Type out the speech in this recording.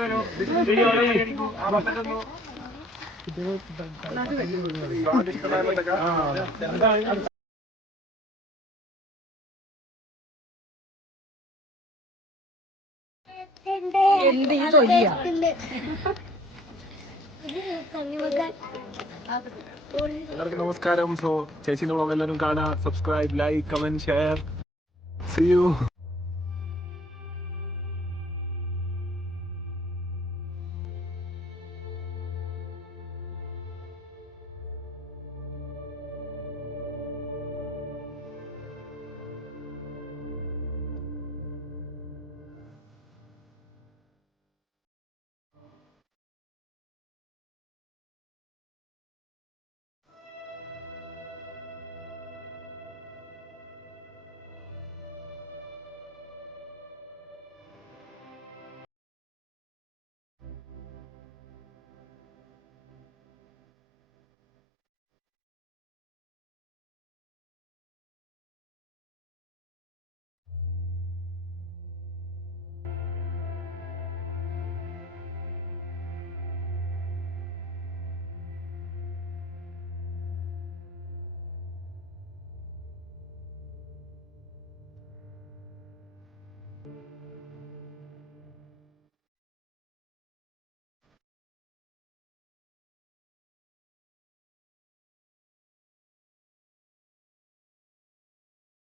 വരൂ. എന്ത്? ഈ തൊയ്യ എല്ലാവർക്കും നമസ്കാരം. സോ ചേച്ചിന്റെ വ്ളോഗ് എല്ലാവരും കാണാം. Subscribe like comment share see you